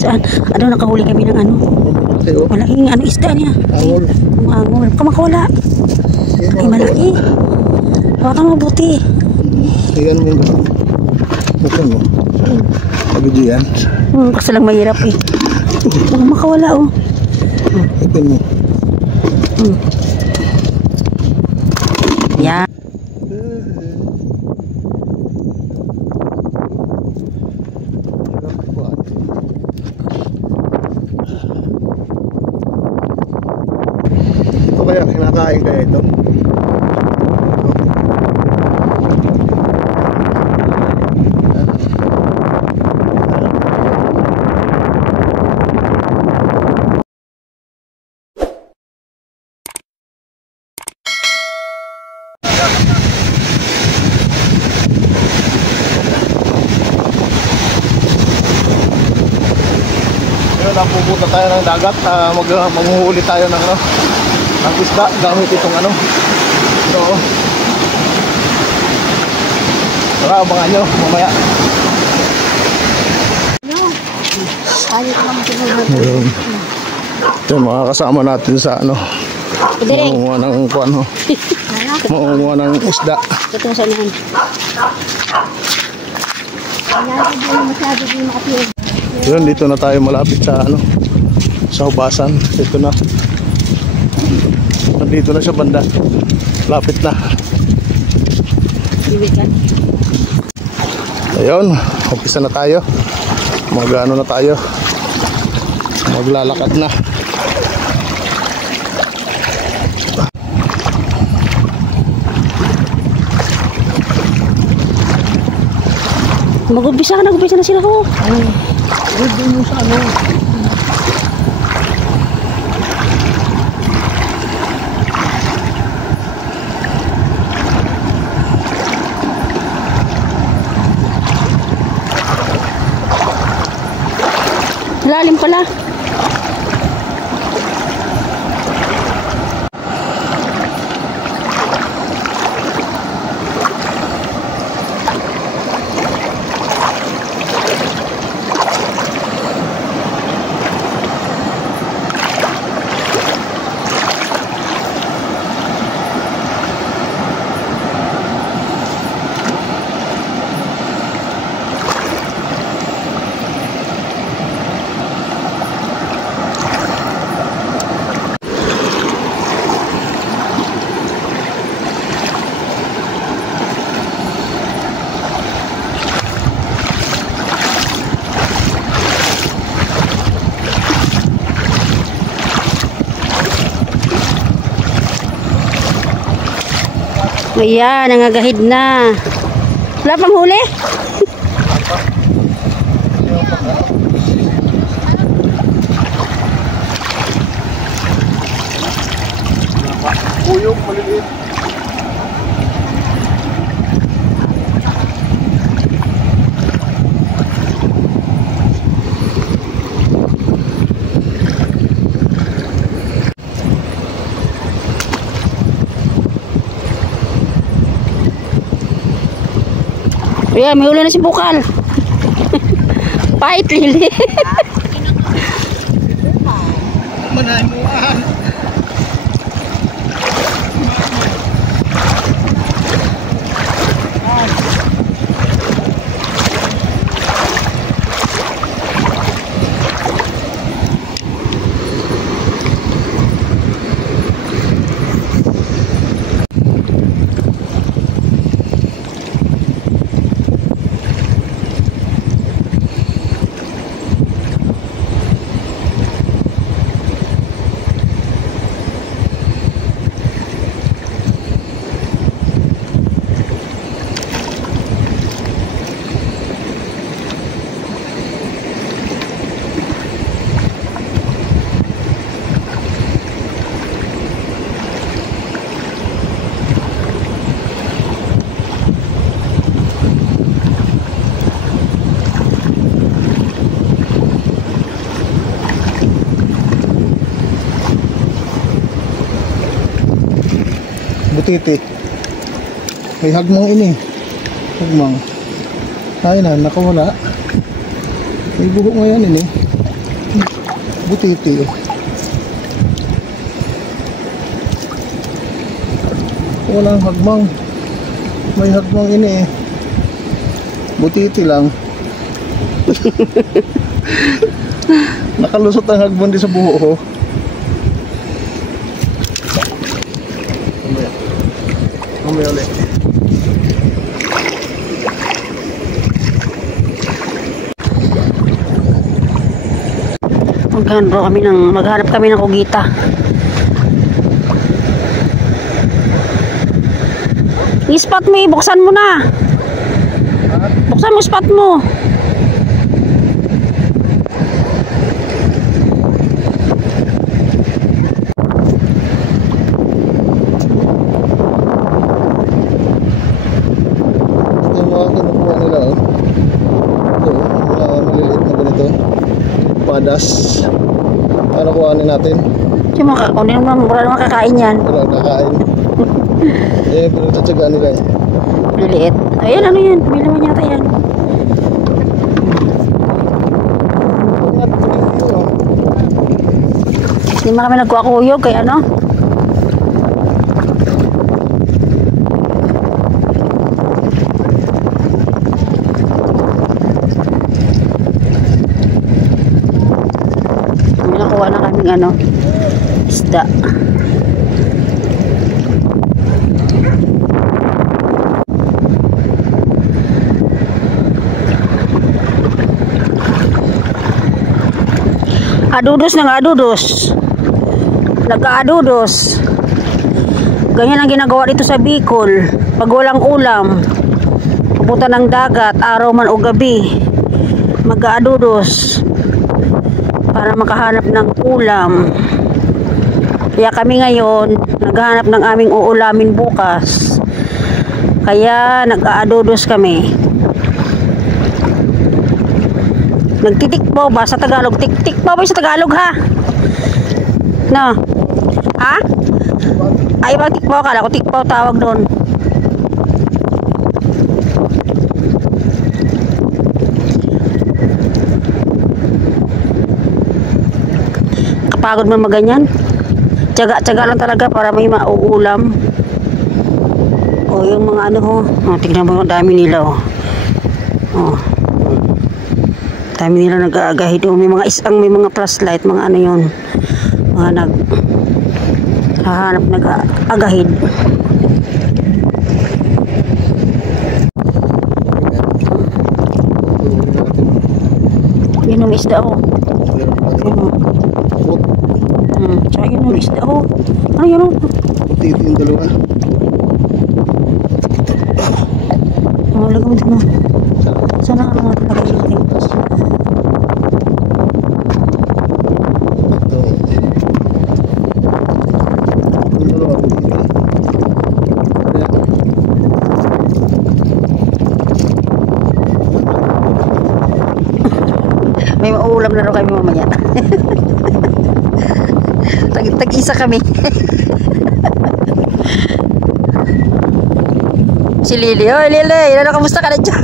Saan? Ano, nakahuli kami ng ano? Malaking ano isda niya. Angol. Angol. Baka makawala. Ay, malaki. Baka mabuti. Iyan mo yung bukon mo. Pagod yan. Kasi lang mahirap eh. Baka makawala oh. Iyan mo. Yan. Ito kaya kinakain kaya ito. Pupunta tayo ng dagat, maghuhuli tayo ng ano, ng isda gamit itong ano. So, tara, abangan nyo mamaya. Ayun. Ito yung mga kasama natin sa ano, mangunguha ng kuwan ho. Mangunguha ng isda. Ito sa nahan. Yun, dito na tayo malapit sa ano, sa hubasan. Dito na. Nandito na siya banda. Lapit na. Ayun, umpisa na tayo. Mag-ano na tayo. Maglalakad na. Mag-umpisa ka, nag-umpisa na sila ko. Dito mo sa ano. Lalim pala. Ayan, nangagahid na. Wala pang huli? Puyong maliliit. Ayan, may huli na si Bukal. Pahit lili. Manahin mo ah. Butiti. May hagmang ini. Hagmang. Ay na, nakawala. May buhok ngayon ini. Butiti. Walang hagmang. May hagmang ini eh. Butiti lang. Nakalusot ang hagmang di sa buho ko. Mamaya ulit. Maghanap kami ng kugita. I-spot mo, buksan mo na. Buksan mo, spot mo. Ito yung mga kinukuha nila oh. Ito, mga maliliit na ganito. Padas. Ano kuhanin natin? Kasi kunin mo, mura naman kakain yan. Wala kakain. Eh, pero tatsagaan nila eh. Liliit. Ayan, ano yan? May laman yata yan. Hindi mo kami nagkuha-kuyog, kaya ano? May nakuha na kaming ano, isda. Adudos ng adudos. Nag-aadudos. Ganyan ang ginagawa dito sa Bicol. Pag walang ulam, pupunta ng dagat, araw man o gabi, mag-aadudos para makahanap ng ulam. Kaya kami ngayon, naghahanap ng aming uulamin bukas. Kaya nag-aadudos kami. Nagtitikbaw ba sa Tagalog? Tiktikbaw ba sa Tagalog ha? No? Ha? Ay, bang tikbaw? Kala ko tikbaw tawag doon. Kapagod mo maganyan? Tsaga-tsaga lang talaga para may mauulam. O, yung mga ano ho. O, tignan mo, dami nila o. O. Dami nila nag-aagahid. May mga isang, may mga flashlight, mga ano yun. Mga naghahanap, nag-aagahid. Yun ang isda oh. Tsaka yun ang isda oh. Ano yun oh? Dito yung dalawa. Lagay mo dito. Sana ka naman lagay natin. May mauulam na rin kami mamaya. Tag-isa kami. Si Lily. Oh, Lily, ano, kamusta ka na dyan?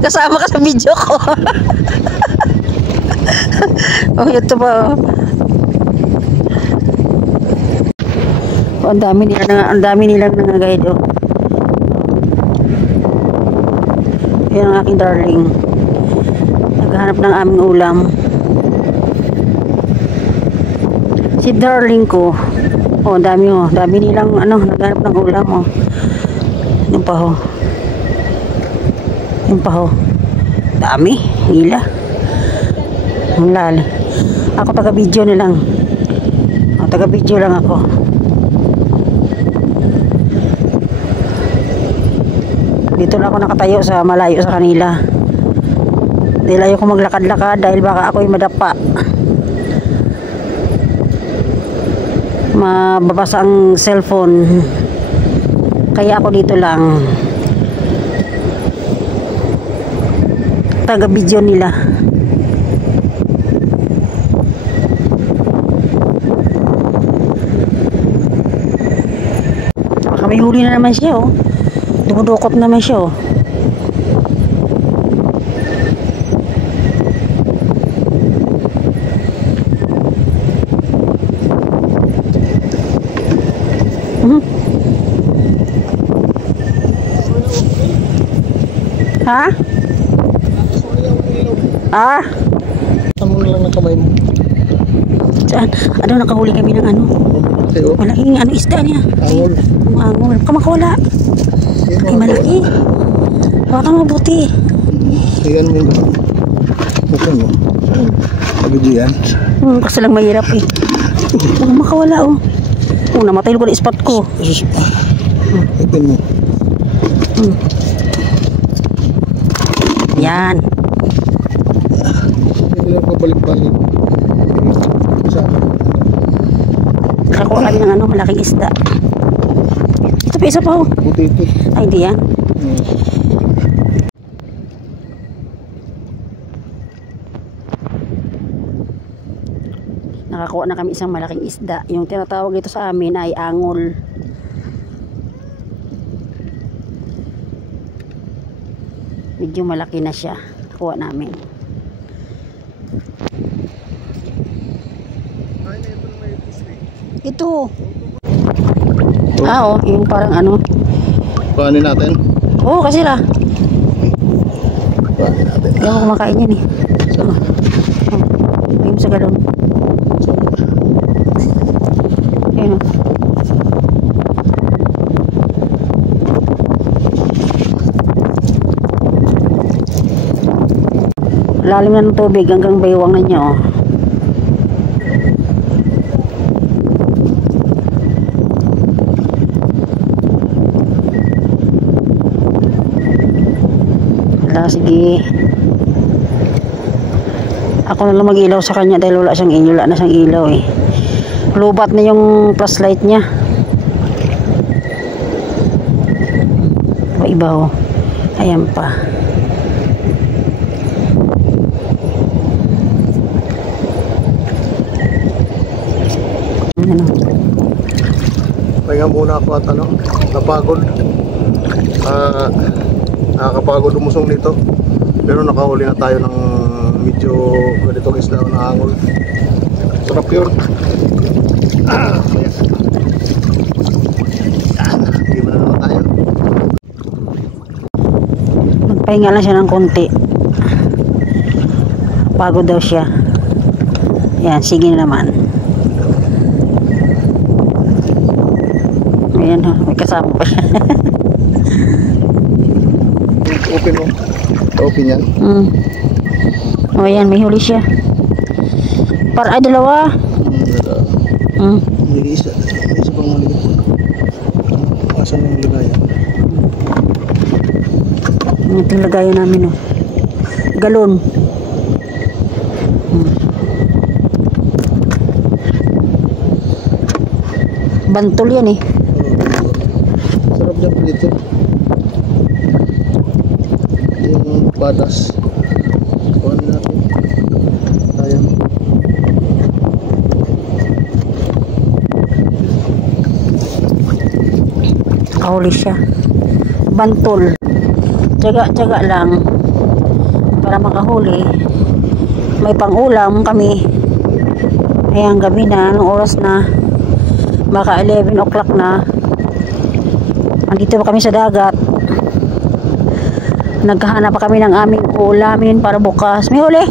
Kasama ka sa video ko. Oh, ito pa. Oh, ang dami nilang nangagayad oh. Yan ang aking darling. Naghahanap ng aming ulam. Si darling ko. Oh, dami oh. Dami nilang ano, naghahanap ng ulam oh. Yung pa ho. Yung pa ho. Dami. Hila. Ang lali. Ako taga-video na lang. Oh, taga-video lang ako. Dito na ako nakatayo sa malayo sa kanila. Dahil ayaw ko maglakad-lakad dahil baka ako'y madapa. Mababasa ang cellphone. Kaya ako dito lang. Taga-video nila. Baka may huli na naman siya oh. Dumudukot naman siya oh. Ha? Ah? Tamo na lang ng kamay mo. Saan? Ano, nakahuli kami ng ano? Sa'yo. Malaking ano isda niya. Angol. Angol. Kamakawala. Ay, malaki. Baka mabuti. Ayan mo yun. Buksan mo. Pagod yan. Kasi lang mahirap eh. Baka makawala oh. Oh, namatay ko na spot ko. Sus. Ipin mo. Yan. Hindi lang pabalik-balik. Nakakuha kami ng ano, malaking isda. Ito pa isa pa oh. Buti-buti. Ay, hindi yan. Nakakuha na kami isang malaking isda. Yung tinatawag dito sa amin ay angol. Medyo malaki na siya. Nakuha namin. Ito. Oo, yung parang ano. Kuhanin natin. Oo, kasi la. Kuhanin natin. Hindi ako kumakain yan eh. Sama. Ayun sa galon. Ayun. Lalim na ng tubig hanggang baywang na niya oh. Wala, sige. Ako na lang mag-ilaw sa kanya dahil wala siyang ilaw, wala na siyang ilaw eh. Lubat na yung flashlight niya. Iba oh. Ayan pa. Ano? Pahinga muna ako at ano, napagod. Nakakapagod umusong dito. Pero nakahuli na tayo ng medyo ganitong isla na angol. Sarap yun. Yes. Hindi mo na naman tayo. Nagpahinga lang siya ng konti. Pagod daw siya. Yan, sige naman. Ayan, may kasama pa siya. Open mo. Open yan. O yan, may huli siya. Para ay dalawa. May isa. May isa pang maliit. Asan yung lagayan? Ito yung lagayan namin oh. Galon. Bantol yan eh. Sarap dyan dito. Yung padas. Kuhan natin. Ayan. Kahuli siya. Bantol. Tsaga-tsaga lang para makahuli. May pang-ulam kami. Ayan, gabi na. Anong oras na? Baka 11 o'clock na. Andito pa kami sa dagat. Naghahanap pa kami ng aming ulamin para bukas. May huli?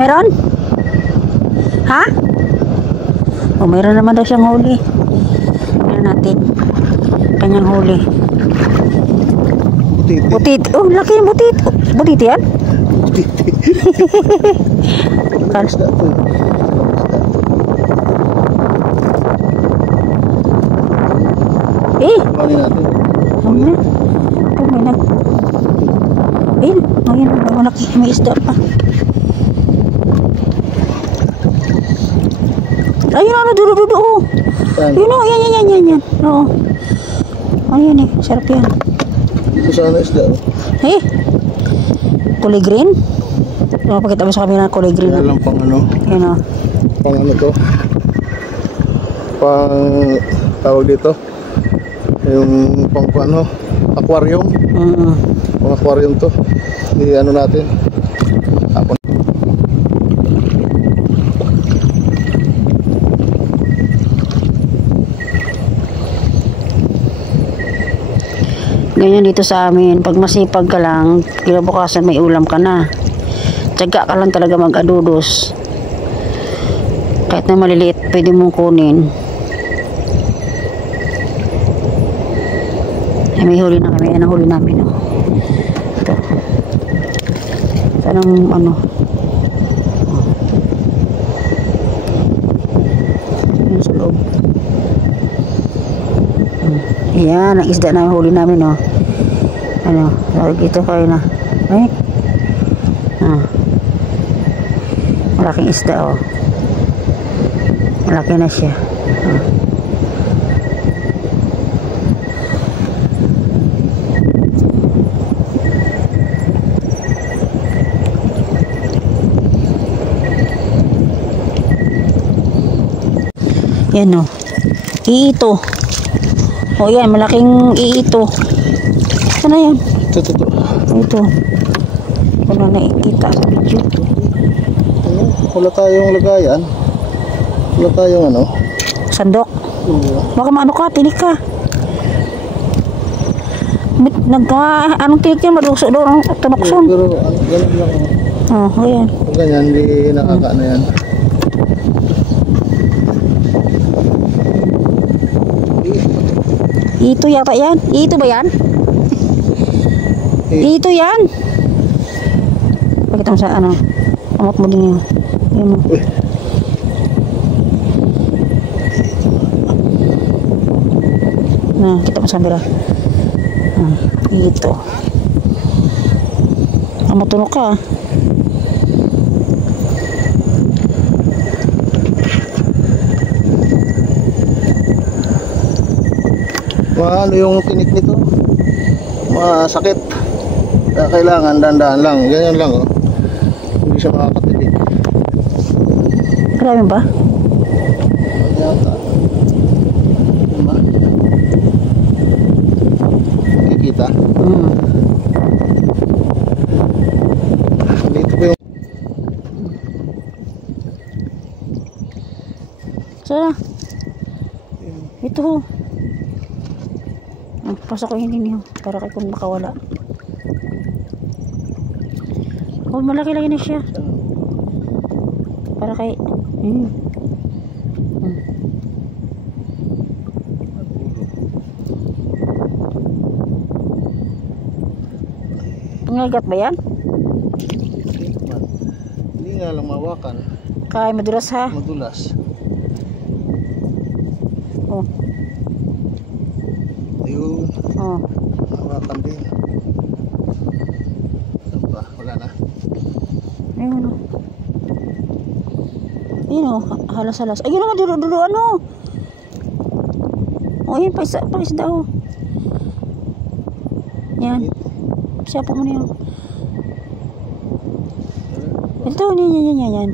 Meron? Ha? O, meron naman daw siyang huli. Meron natin. Kanyang huli. Butit. Oh, laki ng butit. Butit yan? Butit. Isda to. Kuhanin natin. Ano? Oh, may nag... Ayun. Ayun. Malaki. May isda pa. Ayun ano. Dulo-dulo. Oh. Yun oh. Yan. Oo. Ayun eh. Sarap yan. Ito sana isda. Eh. Kulay green. Mapakita mo sa kami na kulay green. Kaya lang pang ano. Ayun oh. Pang ano to. Pang tawag dito. Yung pang ano, aquarium. Pang aquarium to. Di ano natin. Ako. Ganyan dito sa amin. Pag masipag ka lang, kinabukasan may ulam ka na. Tiyaga ka lang talaga mag-adudos. Kahit na maliliit, pwede mong kunin. Ay, may huli na kami. Yan ang huli namin. Oh. Ito. Sanang ano. Yung sa loob. Yan, ang isda na huli namin, oh. Ano, ito kayo na. Ay. Malaking isda, oh. Malaki na siya. Yan, oh. Iito. O yan, malaking iito. Sana yan? Ito. Wala na ikita sa video. Wala tayong lagayan. Wala tayong ano. Sandok. Baka maano ka, tinik ka. Anong tinik yan? Maduso doon. Tunokson. Pero ganun lang. Oh, ayan. Pag ganyan, hindi nakaka na yan. Ito yata yan. Ito ba yan? Ito yan. Pakita mo sa ano. Amot mo din yun. Yun mo. Kita mo sa camera. Ito. Amot ka. Ano yung tinik nito? Masakit. Kaya kailangan dandahan lang. Ganyan lang, oh. Hindi siya makakatinik. Marami ba? Yata. Diba? Kikita? Dito pa yung... Sana? Ito. Pasok ko yun niyo para kay kung makawala. Oh, malaki-laki na siya. Para kay Pangagat ba yan? Hindi nga lang mawakan. Kay madulas ha? Madulas. Oh. Ayun. Oh. Mawakan din. Ano ba? Wala na. Ayun o. Ayun o. Halas-halas. Ayun naman dulo ano. O ayun. Paisda o. Yan. Siapa mo na yun. Ito. Yan.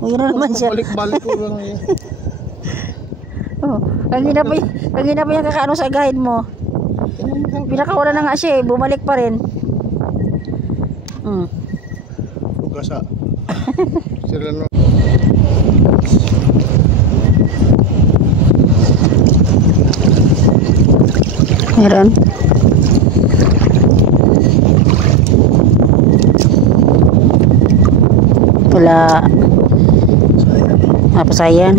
O yun na naman siya. Balik-balik ko lang yan. Oh, kanina pa yung kakaano sa guide mo. Pinakawala na nga siya eh, bumalik pa rin. Ugasa. Sila no. Meron. Wala. Apa sayang?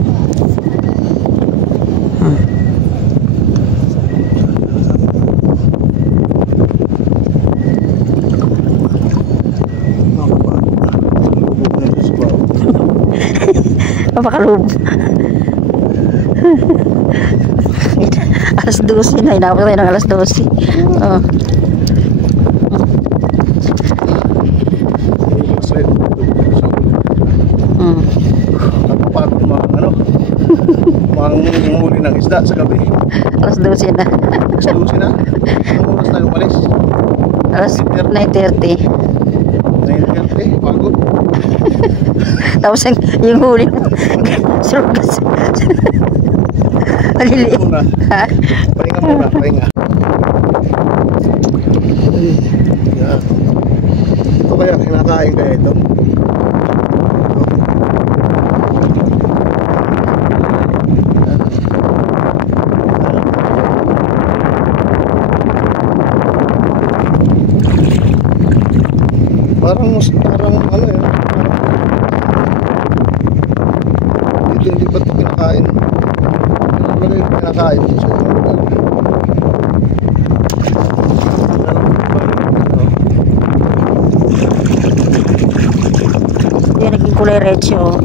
Papakaloob. Alas 12 na. Inabot tayo ng alas 12. Oh. Kapapagod mga huli ng isda sa gabi. Alas 12 na. Alas 12 na? Anong oras tayo umalis? Alas 9:30. 9:30? Pagod. Tapos yung huli surgas. Maliliit. Ha? Pahinga muna, pahinga. Yan. Ito kaya, kinakain kaya ito. Parang ano eh. Dito hindi pa ito kinakain. Wala yung kinakain. Yan, naging kulay retso.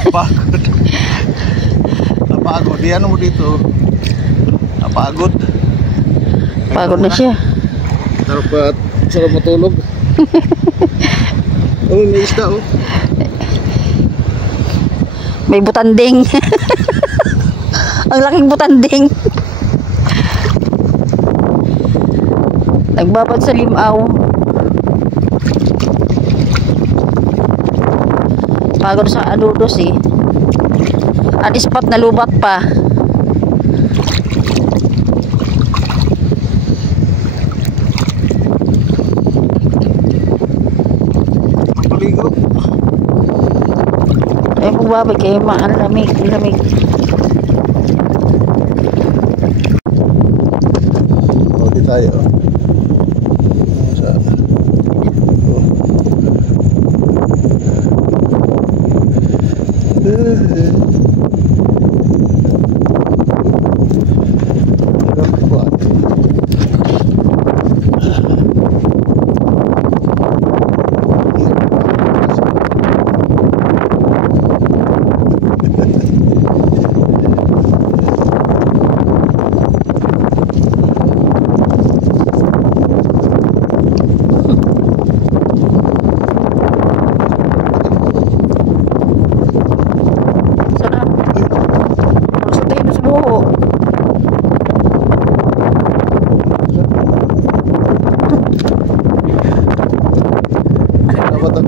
Napagod. Napagod. Di ano mo dito? Napagod. Pagod na siya. Sarap matulog. Oh, may isda oh. May butanding. Ang laking butanding. Nagbabad sa limaw. Pagod sa adudos eh. At ispat na lubat pa. Paligo. Ay magbabay kayo ang lamig. Ang lamig. Oh, di tayo. Saan?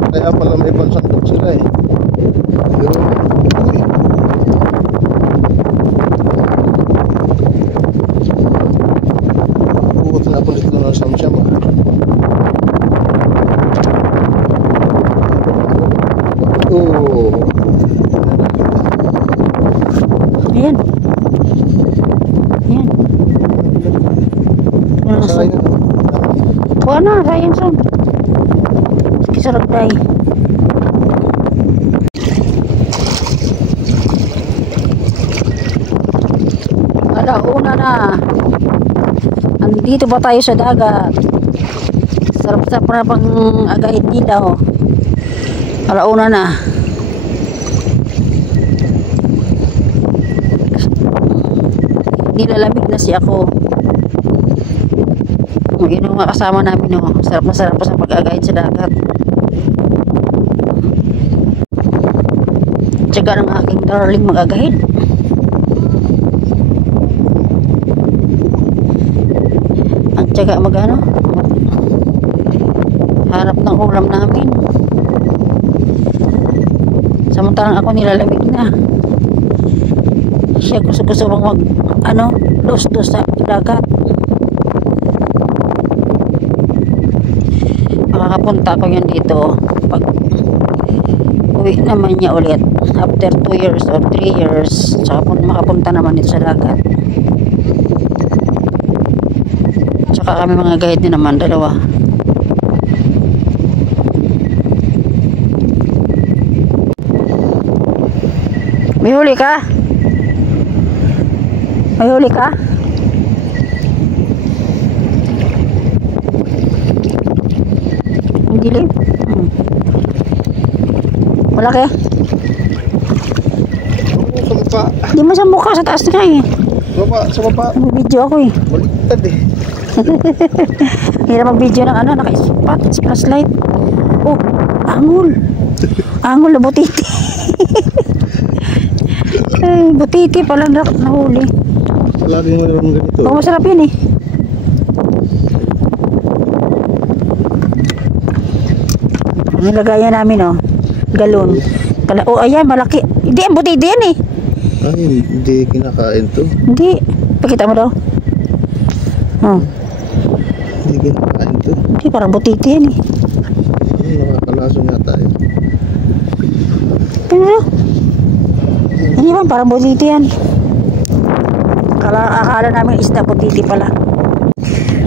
Kaya pala may pansandok sila eh. Yun. Uy. Bukod na po dito ng samsyam ah. Oh. Ayan. Ayan. Sayang. Kuha na, sayang son. Sarap tayo. Alauna na. Andito ba tayo sa dagat? Sarap-sarap na pang agahin nila oh. Alauna na. Nilalamig na si ako. Yun yung mga kasama namin oh. Sarap na sarap pa sa pag-agahin sa dagat. Tsaga ng aking darling mag-agahid. Ang tsaga mag-ano, hanap ng ulam namin. Samantalang ako nilalamig na. Siya gusto bang mag ano, dos-dos sa dagat. Makakapunta ako yan dito pag uwi naman niya ulit after 2 years or 3 years, saka makapunta naman dito sa dagat. Tsaka kami mga guide din naman, dalawa. May huli ka? May huli ka? Ang dilim. Malaki. Sa mukha. Di mo sa mukha, sa taas na eh. Sa baba. Video ako eh. Baliktad eh. Hirap mag-video ng ano, naka-spot, flashlight. Oh, angul. Angul na butiti. Ay, butiti pala nahuli. Laging mayroon ganito. Oh, masarap yun eh. Nilagayan namin oh. Galon. Oh, ayan, malaki. Hindi, ang butiti yan eh. Ay, hindi kinakain to. Hindi. Pakita mo daw. Oh. Hindi kinakain to. Hindi, parang butiti yan eh. Nakakalaso nga tayo. Ano? Hindi ba, parang butiti yan. Akala namin isda butiti pala.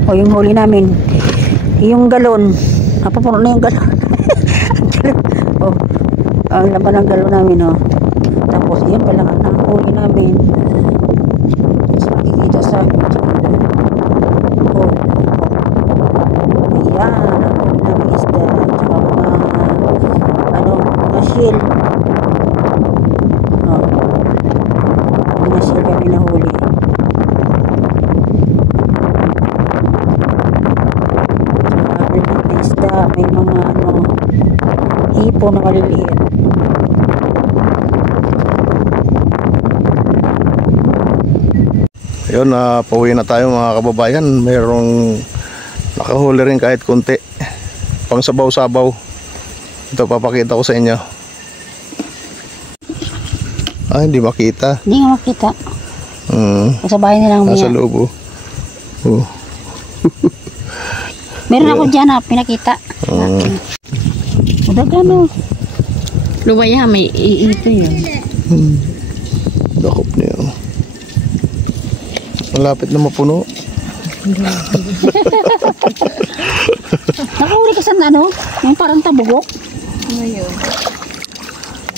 O yung huli namin. Yung galon. Napapuno na yung galon. Oh, ang laban ng galon namin, oh. Tapos yun pala ang huli namin. Sa nakikita sa video. Oh. Ayan, ang huli namin isda. Tsaka mga shell. Oh. Mga shell kami nahuli. Isda, may mga hipo na maliliit. Ayun, pauwi na tayo mga kababayan. Mayroong nakahuli rin kahit konti. Pang sabaw-sabaw. Ito papakita ko sa inyo. Hindi makita. Hindi nga makita. Sa bahay nilang nasa loob. Oh. Meron ako dyan pinakita. Udah gano. Luwaya, may ito yun. Dakop niya. Malapit na mapuno. Nakahuli ka sa yung parang tabugok. Ano yun?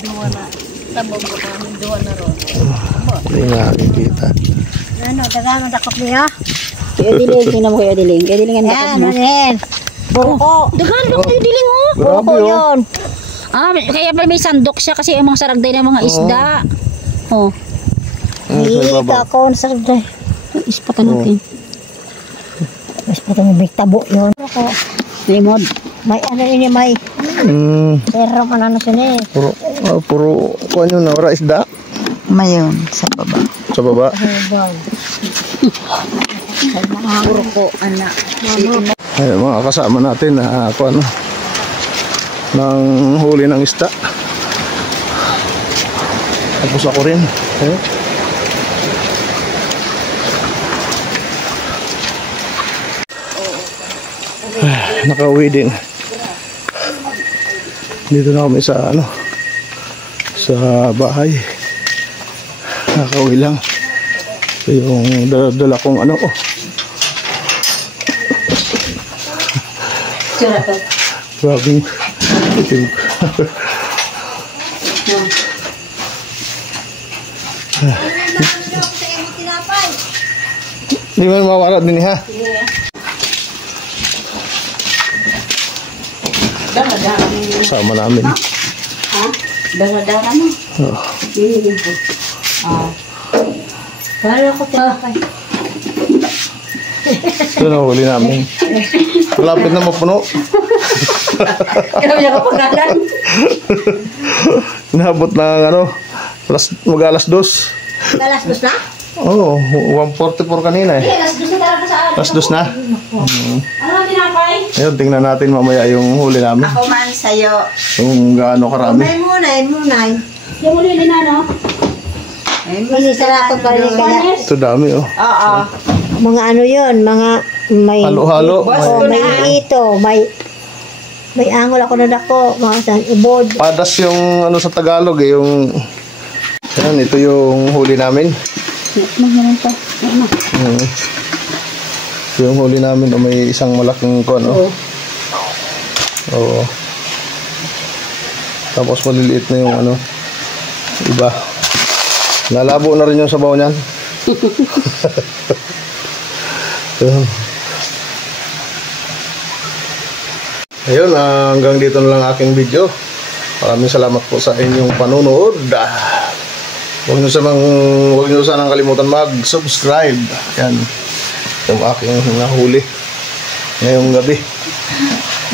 Duwa na. Tabugok namin, duwa na ron. Hindi nga nakikita. Dagano dakop niya? Kaya diling, tingnan mo kaya diling. Kaya diling ang dakop mo. Yan. Buko. Dagano dakop yung diling, oh. Buko yun. Kaya pala may sandok siya kasi yung mga saragday ng mga isda. Oh. Hihita ko sa saragday. Ispatan natin. Ispatan yung tabo yun. Limod. May ano ini may. Pero ano siya Puro kuha nyo na wala isda. Mayon sa baba. Sa baba. Buko, anak. Ayun, mga kasama natin na ng huli ng isda. Tapos ako rin. Ayun. Nakauwi din. Dito na kami sa sa bahay. Nakauwi lang. Ito yung dala kong grabing itim. Hindi mo mawala din ha. Sama namin. Dala-dala mo. Binigyan ko. Dala ko tinapay. Ito na huli namin. Malapit na mapuno. Kaya niya kapagalan. Inabot na mag-alas 2. Alas dos na? Oo, 1:44 kanina eh. Alas dos na talaga sa akin. Alas 2 na. Ano tinapay? Ayun, tingnan natin mamaya yung huli namin. Ako man sa'yo. Kung gaano karami. Munay. Yung muli din Sinisarap pa rin kaya. Ito dami oh. Oo. Mga ano yun, mga may... Halo-halo. May ito, may angol ako na dako, mga ibod. Padas yung sa Tagalog eh, yung... Ayan, ito yung huli namin. Ito yung huli namin, may isang malaking Oo. Tapos maliliit na yung iba. Lalabo na rin yung sabaw niyan. Ayun, hanggang dito na lang aking video. Maraming salamat po sa inyong panunood. Huwag nyo sanang kalimutan mag-subscribe. Yan, yung aking nahuli ngayong gabi.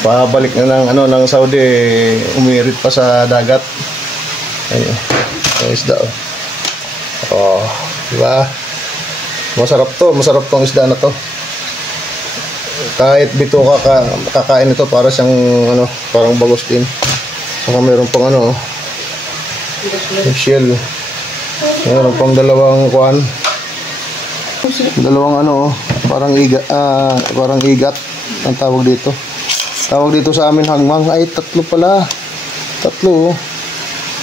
Pabalik na ng Saudi, umirit pa sa dagat. Ayun, yung isda diba? Masarap tong isda na to. Kahit bito kakain ito, para siyang parang bagos din. Saka meron pang shell. Meron pang dalawang parang igat ang tawag dito. Tawag dito sa amin hangmang. Ay, tatlo pala.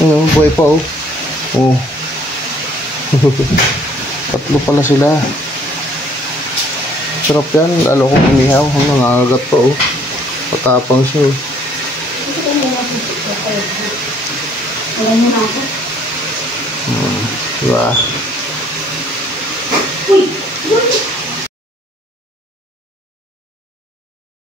Buhay pa oh. Tatlo pala sila. Sarap yan. Lalo kong umihaw. Ang nangangagat pa oh. Patapang siya. Diba?